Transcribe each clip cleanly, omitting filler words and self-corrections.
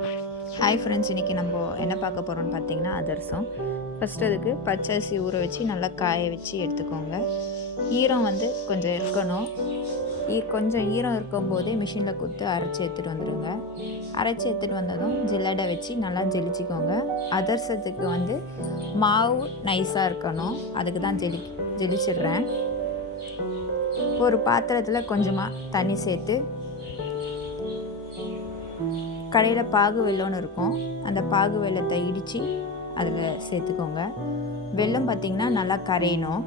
Hi friends, இன்றைக்கி நம்ம என்ன பார்க்க போகிறோம்னு பார்த்தீங்கன்னா அதிரசம். ஃபஸ்ட்டு அதுக்கு பச்சரிசி ஊற வச்சு நல்லா காய வச்சு எடுத்துக்கோங்க. ஈரம் கொஞ்சம் இருக்கணும். கொஞ்சம் ஈரம் இருக்கும்போதே மிஷினில் கொடுத்து அரைச்சி எடுத்துகிட்டு வந்துடுங்க. அரைச்சி எடுத்துகிட்டு வந்ததும் ஜில்லடை வச்சு நல்லா ஜெலிச்சிக்கோங்க. அதிரசத்துக்கு மாவு நைஸாக இருக்கணும், அதுக்கு தான் ஜெலிச்சிடுறேன். ஒரு பாத்திரத்தில் கொஞ்சமாக தண்ணி சேர்த்து கடையில் பாகு வெல்லம்னு இருக்கும், அந்த பாகு வெல்லத்தை இடித்து அதில் சேர்த்துக்கோங்க. வெல்லம் பார்த்திங்கன்னா நல்லா கரையணும்.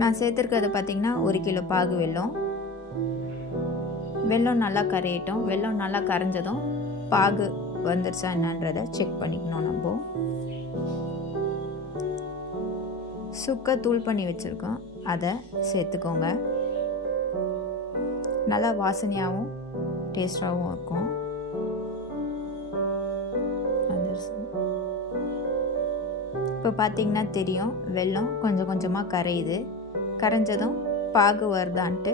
நான் சேர்த்துருக்கிறது பார்த்திங்கன்னா 1 கிலோ பாகு வெல்லம். வெல்லம் நல்லா கரையட்டும். வெல்லம் நல்லா கரைஞ்சதும் பாகு வந்துருச்சா என்னன்றதை செக் பண்ணிக்கணும். நம்ம சுக்கை தூள் பண்ணி வச்சுருக்கோம், அதை சேர்த்துக்கோங்க. நல்லா வாசனையாகவும் டேஸ்டாகவும் இருக்கும். இப்போ பார்த்திங்கன்னா தெரியும், வெல்லம் கொஞ்சம் கொஞ்சமாக கரையுது. கரைஞ்சதும் பாகு வருதான்ட்டு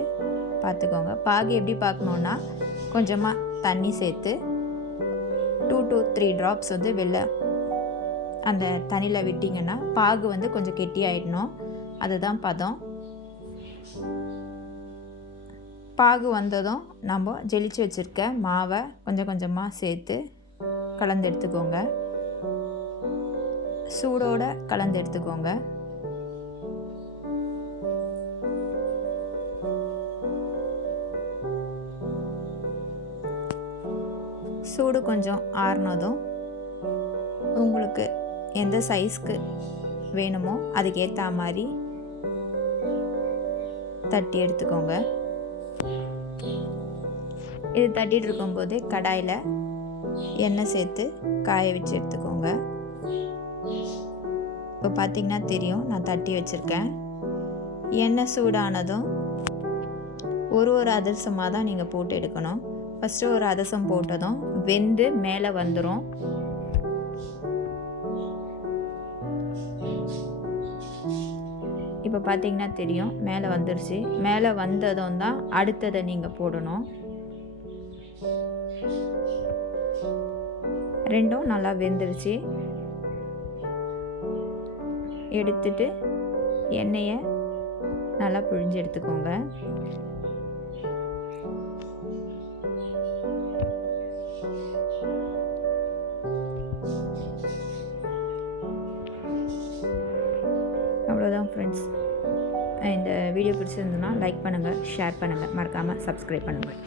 பார்த்துக்கோங்க. பாகு எப்படி பார்க்கணுன்னா, கொஞ்சமாக தண்ணி சேர்த்து 2 to 3 ட்ராப்ஸ் வெல்லம் அந்த தண்ணியில் விட்டிங்கன்னா பாகு கொஞ்சம் கெட்டியாயிடணும். அதுதான் பதம். பாகு வந்ததும் நம்ம ஜெலிச்சு வச்சுருக்க மாவை கொஞ்சம் கொஞ்சமாக சேர்த்து கலந்து எடுத்துக்கோங்க. சூடோடு கலந்து எடுத்துக்கோங்க. சூடு கொஞ்சம் ஆறுனதும் உங்களுக்கு எந்த சைஸ்க்கு வேணுமோ அதுக்கேற்ற மாதிரி தட்டி எடுத்துக்கோங்க. இது தட்டிட்டு இருக்கும்போது கடாயில் எண்ணெய் சேர்த்து காய வச்சு எடுத்துக்கோங்க. இப்போ பார்த்திங்கன்னா தெரியும், நான் தட்டி வச்சுருக்கேன். எண்ணெய் சூடானதும் ஒரு அதிரசமாக தான் நீங்கள் போட்டு எடுக்கணும். ஃபஸ்ட்டு ஒரு அதிரசம் போட்டதும் வெந்து மேலே வந்துடும். இப்போ பார்த்திங்கன்னா தெரியும், மேலே வந்துருச்சு. மேலே வந்ததும் தான் அடுத்ததை நீங்கள் போடணும். ரெண்டும் நல்லா வெந்துருச்சு. எடுத்துட்டு எண்ணெயை நல்லா பிழிஞ்சு எடுத்துக்கோங்க. அவ்வளோதான் ஃப்ரெண்ட்ஸ். இந்த வீடியோ பிடிச்சிருந்ததுன்னா லைக் பண்ணுங்கள், ஷேர் பண்ணுங்கள், மறக்காமல் சப்ஸ்கிரைப் பண்ணுங்கள்.